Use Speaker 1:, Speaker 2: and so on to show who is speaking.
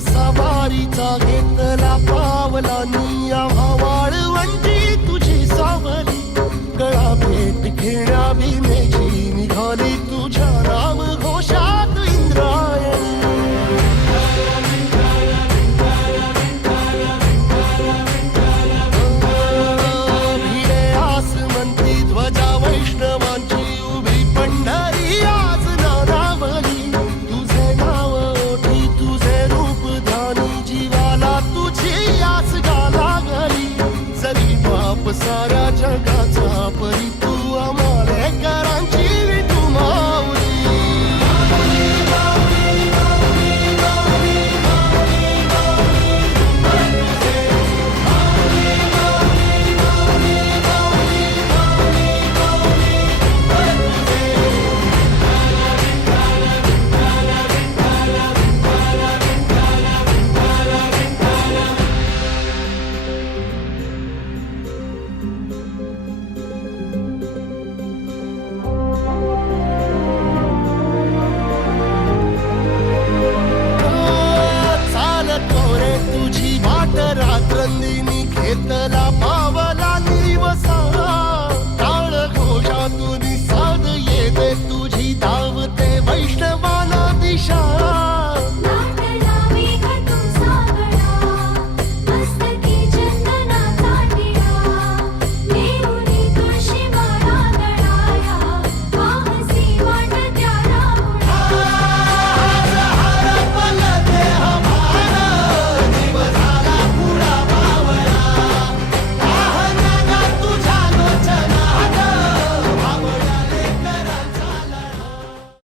Speaker 1: सवारीचा घेतला पावला निया वाळवंटी तुझी सावली गळा भेट घेण्या